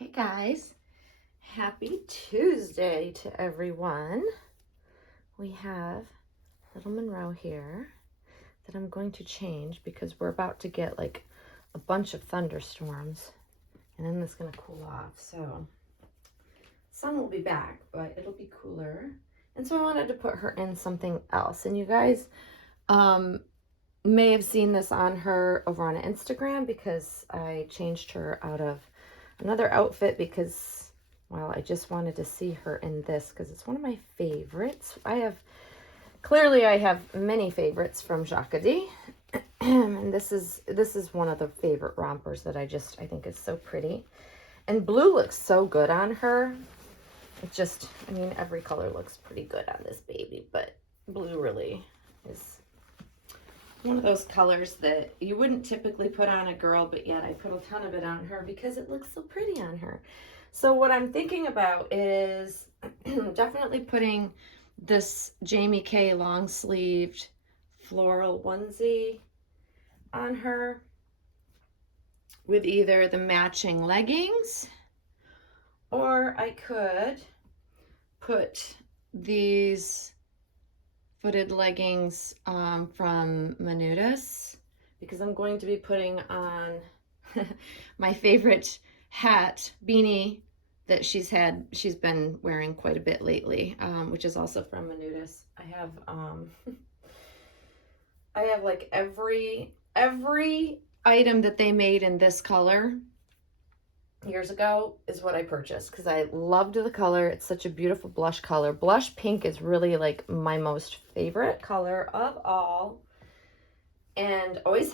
Hey guys, happy Tuesday to everyone. We have little Monroe here that I'm going to change because we're about to get like a bunch of thunderstorms and then it's going to cool off. So sun will be back, but it'll be cooler. And so I wanted to put her in something else. And you guys may have seen this on her over on Instagram because I changed her out of another outfit because, well, I just wanted to see her in this because it's one of my favorites. I have many favorites from Jacquardie. And this is one of the favorite rompers that I think is so pretty. And blue looks so good on her. It just, I mean, every color looks pretty good on this baby, but blue really is one of those colors that you wouldn't typically put on a girl, but yet I put a ton of it on her because it looks so pretty on her. So what I'm thinking about is definitely putting this Jamie Kay long sleeved floral onesie on her with either the matching leggings, or I could put these footed leggings from Menudis because I'm going to be putting on my favorite hat beanie that she's been wearing quite a bit lately, which is also from Menudis. I have like every item that they made in this color years ago is what I purchased because I loved the color. It's such a beautiful blush color. Blush pink is really like my most favorite color of all, and always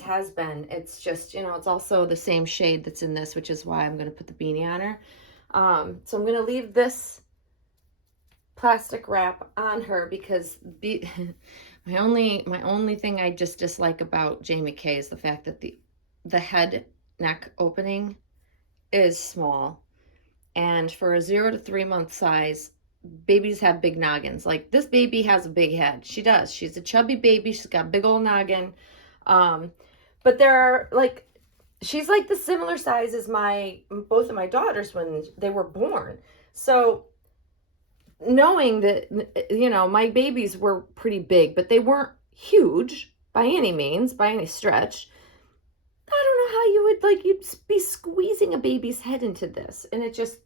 has been. It's just, you know, it's also the same shade that's in this, which is why I'm going to put the beanie on her. So I'm going to leave this plastic wrap on her because my only thing I just dislike about Jamie Kay is the fact that the head neck opening is small, and for a 0 to 3 month size, babies have big noggins. Like this baby has a big head. She does. She's a chubby baby. She's got a big old noggin. But there are like, she's like the similar size as both of my daughters when they were born. So knowing that, you know, my babies were pretty big, but they weren't huge by any means, by any stretch. I don't know how you would, like, you'd be squeezing a baby's head into this. And it just,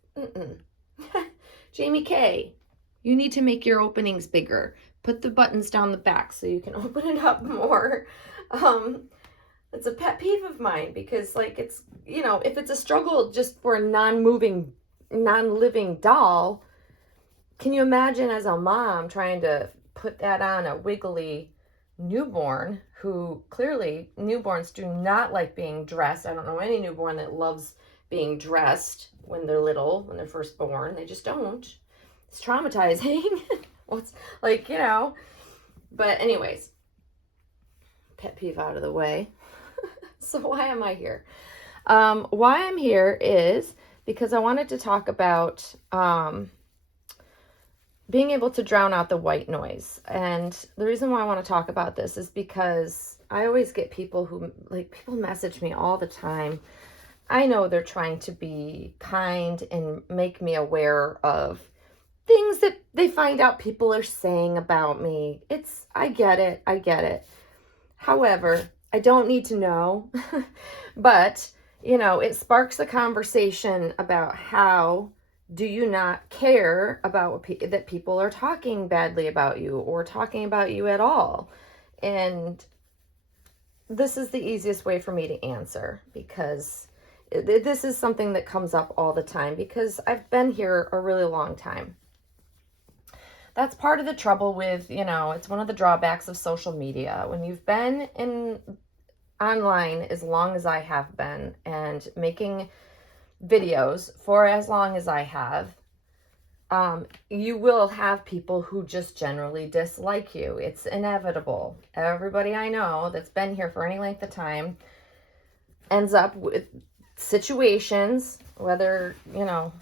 Jamie Kay, you need to make your openings bigger. Put the buttons down the back so you can open it up more. It's a pet peeve of mine because, like, it's, you know, if it's a struggle just for a non-moving, non-living doll, can you imagine as a mom trying to put that on a wiggly newborn who clearly newborns do not like being dressed. I don't know any newborn that loves being dressed when they're little, when they're first born. They just don't. It's traumatizing. Well, it's like, you know, but anyways, pet peeve out of the way. So why am I here? Why I'm here is because I wanted to talk about being able to drown out the white noise. And the reason why I want to talk about this is because I always get people people message me all the time. I know they're trying to be kind and make me aware of things that they find out people are saying about me. I get it. However, I don't need to know, but, you know, it sparks a conversation about how do you not care about that people are talking badly about you or talking about you at all? And this is the easiest way for me to answer because this is something that comes up all the time because I've been here a really long time. That's part of the trouble with, you know, it's one of the drawbacks of social media. When you've been online as long as I have been and making videos for as long as I have, you will have people who just generally dislike you. It's inevitable. Everybody I know that's been here for any length of time ends up with situations, whether, you know,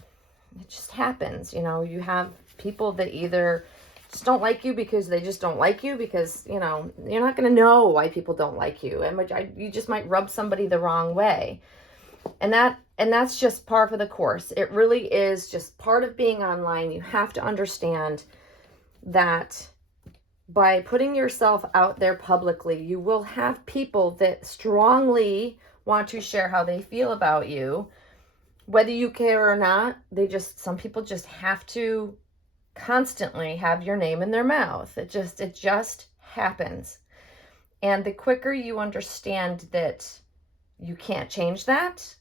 it just happens. You know, you have people that either just don't like you because they just don't like you because, you know, you're not going to know why people don't like you. And you just might rub somebody the wrong way. And that's just par for the course. It really is just part of being online. You have to understand that by putting yourself out there publicly, you will have people that strongly want to share how they feel about you, whether you care or not. Some people just have to constantly have your name in their mouth. It just happens. And the quicker you understand that you can't change that,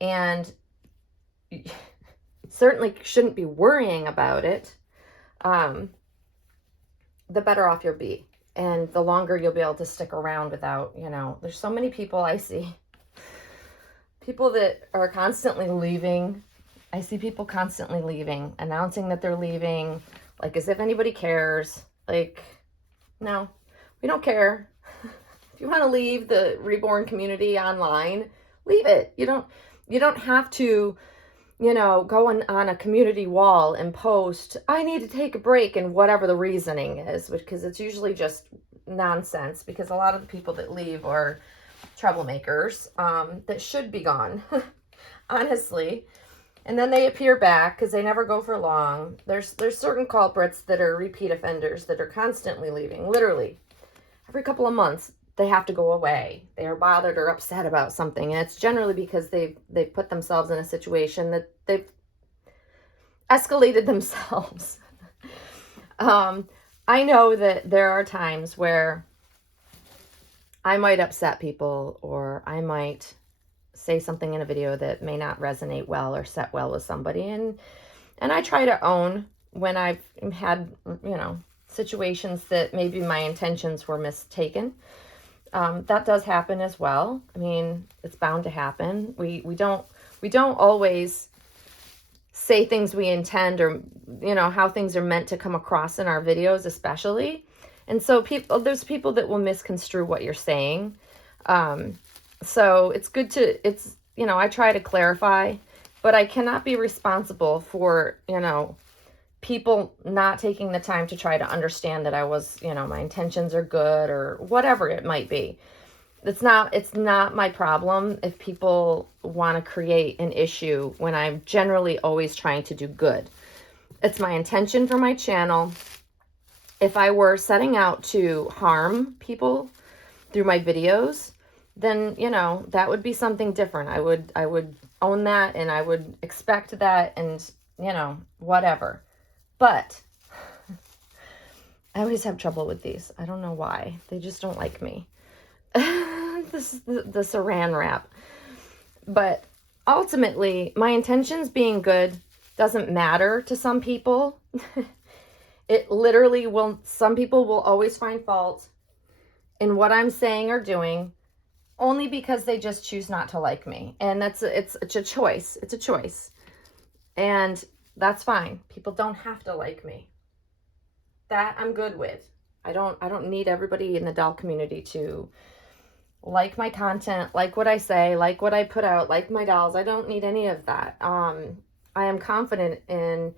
and you certainly shouldn't be worrying about it, the better off you'll be. And the longer you'll be able to stick around without, there's so many people I see. People that are constantly leaving. I see people constantly leaving, announcing that they're leaving, like as if anybody cares. Like, no, we don't care. If you want to leave the Reborn community online, leave it. You don't have to, go on a community wall and post, I need to take a break, and whatever the reasoning is, because it's usually just nonsense, because a lot of the people that leave are troublemakers that should be gone, honestly. And then they appear back because they never go for long. There's certain culprits that are repeat offenders that are constantly leaving. Literally, every couple of months, they have to go away. They are bothered or upset about something. And it's generally because they've put themselves in a situation that they've escalated themselves. I know that there are times where I might upset people, or I might say something in a video that may not resonate well or set well with somebody. And I try to own when I've had, situations that maybe my intentions were mistaken. That does happen as well. I mean, it's bound to happen. We don't always say things we intend, or, how things are meant to come across in our videos, especially. And so there's people that will misconstrue what you're saying. So it's good I try to clarify, but I cannot be responsible for, people not taking the time to try to understand that I was, my intentions are good, or whatever it might be. It's not my problem if people want to create an issue when I'm generally always trying to do good. It's my intention for my channel. If I were setting out to harm people through my videos, then, that would be something different. I would own that, and I would expect that, and, whatever. But I always have trouble with these. I don't know why. They just don't like me. This is the saran wrap. But ultimately, my intentions being good doesn't matter to some people. It literally will. Some people will always find fault in what I'm saying or doing, only because they just choose not to like me. And it's a choice. It's a choice. And that's fine. People don't have to like me. That I'm good with. I don't need everybody in the doll community to like my content, like what I say, like what I put out, like my dolls. I don't need any of that. I am confident in,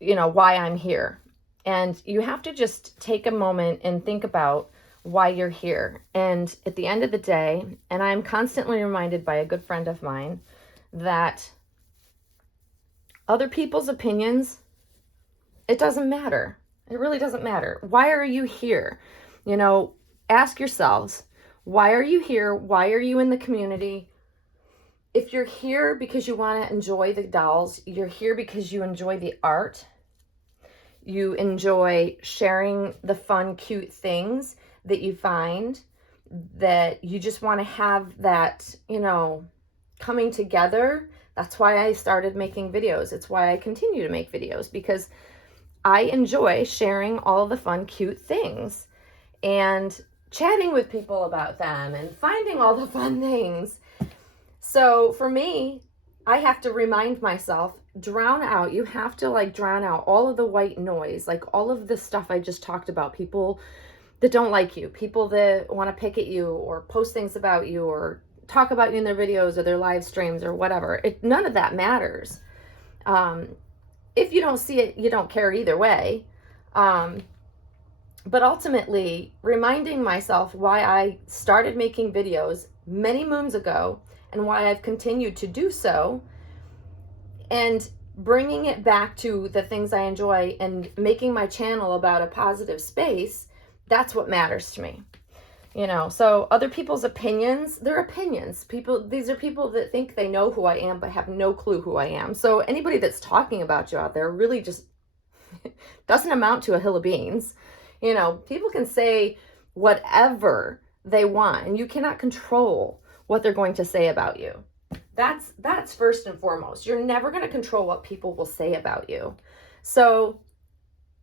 why I'm here. And you have to just take a moment and think about why you're here. And at the end of the day, and I'm constantly reminded by a good friend of mine that other people's opinions, it doesn't matter. It really doesn't matter. Why are you here? Ask yourselves, why are you here? Why are you in the community? If you're here because you want to enjoy the dolls, you're here because you enjoy the art, you enjoy sharing the fun, cute things that you find, that you just want to have that, coming together. That's why I started making videos. It's why I continue to make videos, because I enjoy sharing all the fun, cute things and chatting with people about them and finding all the fun things. So for me, I have to remind myself, you have to drown out all of the white noise, like all of the stuff I just talked about, people that don't like you, people that want to pick at you or post things about you or talk about you in their videos or their live streams or whatever. None of that matters. If you don't see it, you don't care either way. But ultimately, reminding myself why I started making videos many moons ago and why I've continued to do so, and bringing it back to the things I enjoy and making my channel about a positive space. That's what matters to me. So other people's opinions, they're opinions. These are people that think they know who I am, but have no clue who I am. So anybody that's talking about you out there really just doesn't amount to a hill of beans. People can say whatever they want, and you cannot control what they're going to say about you. That's first and foremost. You're never going to control what people will say about you. So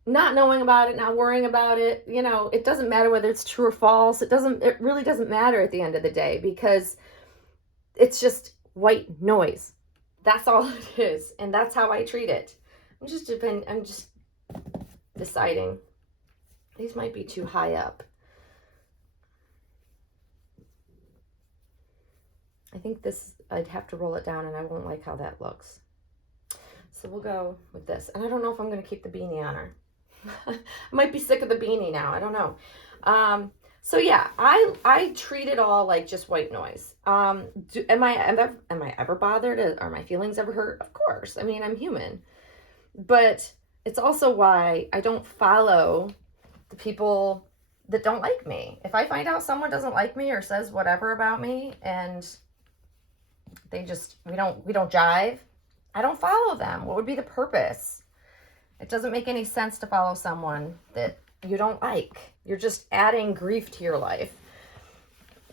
not knowing about it, not worrying about it, it doesn't matter whether it's true or false. It really doesn't matter at the end of the day, because it's just white noise. That's all it is. And that's how I treat it. I'm just deciding. These might be too high up. I think I'd have to roll it down, and I won't like how that looks. So we'll go with this. And I don't know if I'm going to keep the beanie on her. I might be sick of the beanie now. I don't know. So yeah, I treat it all like just white noise. Am I ever bothered? Are my feelings ever hurt? Of course. I mean, I'm human. But it's also why I don't follow the people that don't like me. If I find out someone doesn't like me or says whatever about me, and we don't jive, I don't follow them. What would be the purpose? It doesn't make any sense to follow someone that you don't like. You're just adding grief to your life,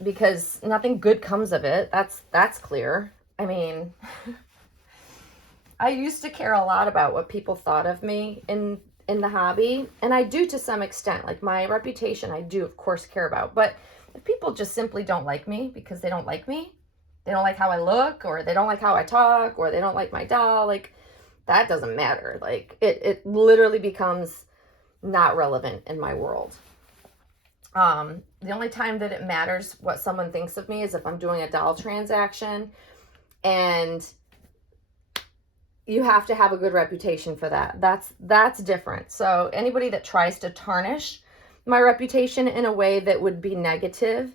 because nothing good comes of it. That's clear. I mean, I used to care a lot about what people thought of me in the hobby, and I do to some extent. Like, my reputation, I do of course care about. But if people just simply don't like me because they don't like me, they don't like how I look, or they don't like how I talk, or they don't like my doll, like, that doesn't matter. Like, it literally becomes not relevant in my world. The only time that it matters what someone thinks of me is if I'm doing a doll transaction, and you have to have a good reputation for that. That's different. So anybody that tries to tarnish my reputation in a way that would be negative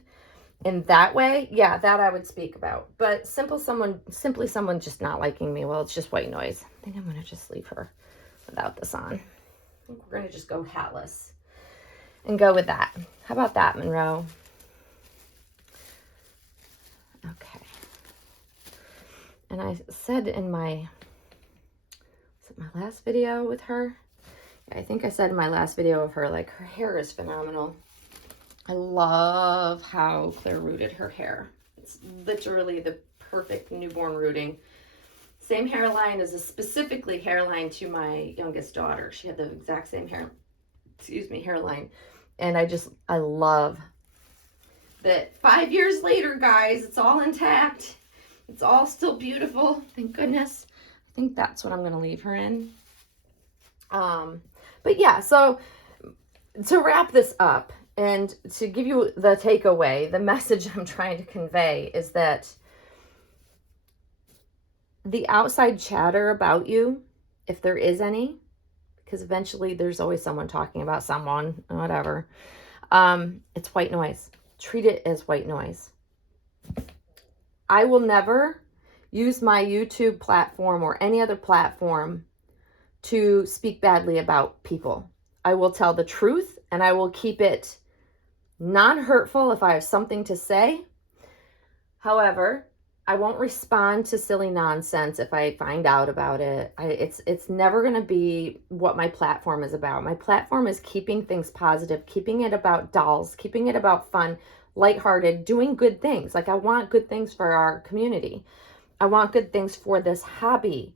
in that way, yeah, that I would speak about. But simply someone just not liking me, well, it's just white noise. I think I'm going to just leave her without this on. I think we're going to just go hatless and go with that. How about that, Monroe? Okay. And I said in my last video with her, I think I said in my last video of her, like, her hair is phenomenal. I love how Claire rooted her hair. It's literally the perfect newborn rooting. Same hairline as specifically hairline to my youngest daughter. She had the exact same hairline. And I love that 5 years later, guys, it's all intact. It's all still beautiful. Thank goodness. I think that's what I'm going to leave her in. But yeah, so to wrap this up and to give you the takeaway, the message I'm trying to convey is that the outside chatter about you, if there is any, because eventually there's always someone talking about someone, whatever, it's white noise. Treat it as white noise. I will never use my YouTube platform or any other platform to speak badly about people. I will tell the truth, and I will keep it non-hurtful if I have something to say. However, I won't respond to silly nonsense if I find out about it. It's never going to be what my platform is about. My platform is keeping things positive, keeping it about dolls, keeping it about fun, lighthearted, doing good things. Like, I want good things for our community. I want good things for this hobby.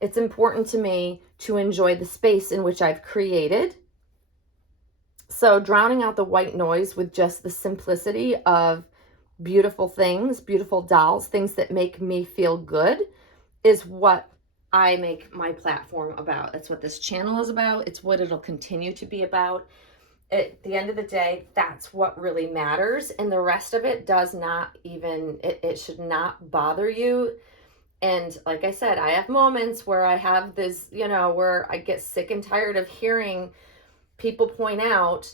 It's important to me to enjoy the space in which I've created. So drowning out the white noise with just the simplicity of beautiful things, beautiful dolls, things that make me feel good, is what I make my platform about. That's what this channel is about. It's what it'll continue to be about. At the end of the day, that's what really matters. And the rest of it does not even, it should not bother you. And like I said, I have moments where I have this, where I get sick and tired of hearing people point out,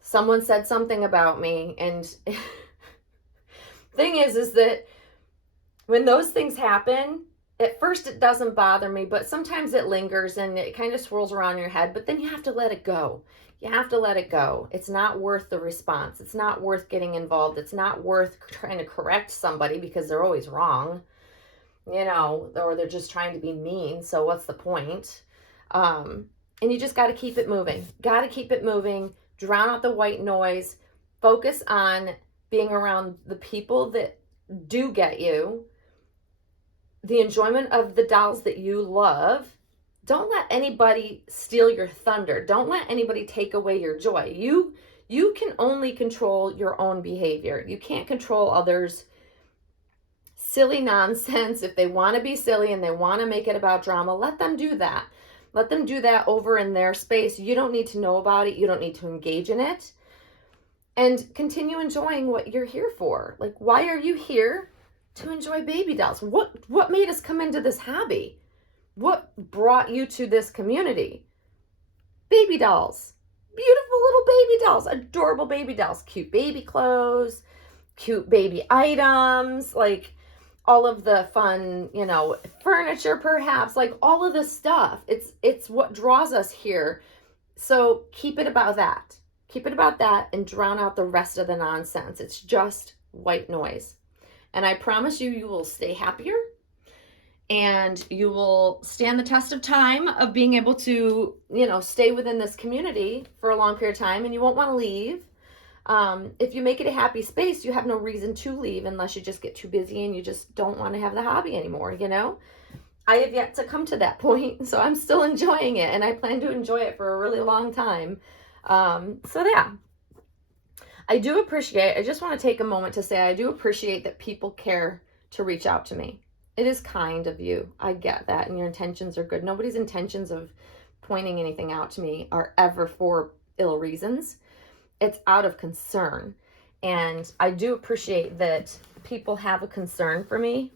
someone said something about me. And thing is that when those things happen, at first it doesn't bother me, but sometimes it lingers and it kind of swirls around your head, but then you have to let it go. You have to let it go. It's not worth the response. It's not worth getting involved. It's not worth trying to correct somebody because they're always wrong, or they're just trying to be mean. So what's the point? And you just got to keep it moving. Got to keep it moving. Drown out the white noise. Focus on being around the people that do get you, the enjoyment of the dolls that you love. Don't let anybody steal your thunder. Don't let anybody take away your joy. You can only control your own behavior. You can't control others' silly nonsense. If they want to be silly and they want to make it about drama, let them do that. Let them do that over in their space. You don't need to know about it. You don't need to engage in it. And continue enjoying what you're here for. Like, why are you here? To enjoy baby dolls. What made us come into this hobby? What brought you to this community? Baby dolls. Beautiful little baby dolls. Adorable baby dolls. Cute baby clothes. Cute baby items. Like all of the fun, furniture perhaps. Like all of this stuff. It's what draws us here. So keep it about that. Keep it about that and drown out the rest of the nonsense. It's just white noise. And I promise you, you will stay happier and you will stand the test of time of being able to, stay within this community for a long period of time, and you won't want to leave. If you make it a happy space, you have no reason to leave unless you just get too busy and you just don't want to have the hobby anymore, I have yet to come to that point, so I'm still enjoying it and I plan to enjoy it for a really long time. So yeah. I just want to take a moment to say I do appreciate that people care to reach out to me. It is kind of you. I get that. And your intentions are good. Nobody's intentions of pointing anything out to me are ever for ill reasons. It's out of concern. And I do appreciate that people have a concern for me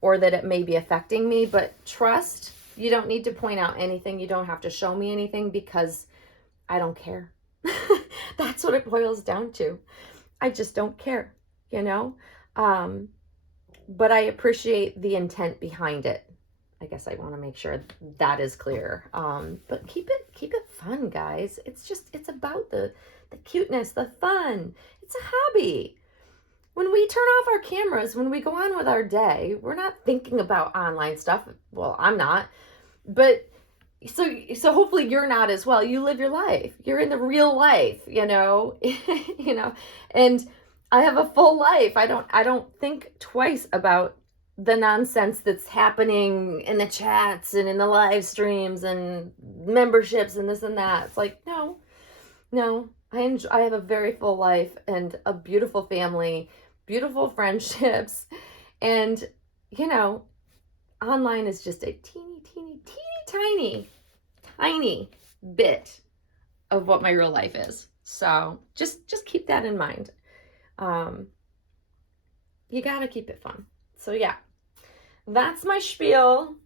or that it may be affecting me. But trust, you don't need to point out anything. You don't have to show me anything because I don't care. That's what it boils down to. I just don't care, but I appreciate the intent behind it. I guess I want to make sure that is clear. But keep it fun, guys. It's about the cuteness, the fun. It's a hobby. When we turn off our cameras, when we go on with our day, we're not thinking about online stuff. Well, I'm not, but so hopefully you're not as well. You live your life. You're in the real life, and I have a full life. I don't think twice about the nonsense that's happening in the chats and in the live streams and memberships and this and that. It's like, no, I have a very full life and a beautiful family, beautiful friendships. And, online is just a teeny tiny bit of what my real life is. So just keep that in mind. You got to keep it fun. So yeah, that's my spiel.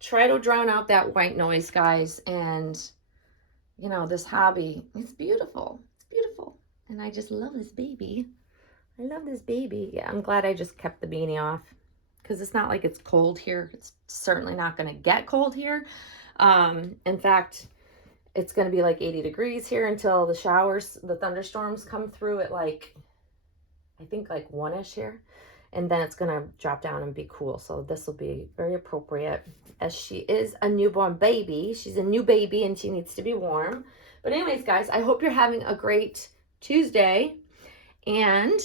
Try to drown out that white noise, guys. And this hobby, it's beautiful. It's beautiful. And I just love this baby. I love this baby. Yeah, I'm glad I just kept the beanie off because it's not like it's cold here. It's certainly not going to get cold here. In fact, it's going to be like 80 degrees here until the thunderstorms come through at I think 1-ish here. And then it's going to drop down and be cool. So this will be very appropriate as she is a newborn baby. She's a new baby and she needs to be warm. But anyways, guys, I hope you're having a great Tuesday. And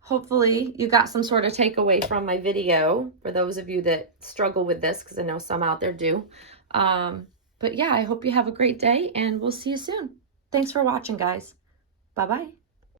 hopefully you got some sort of takeaway from my video for those of you that struggle with this, because I know some out there do. But yeah, I hope you have a great day and we'll see you soon. Thanks for watching, guys. Bye-bye.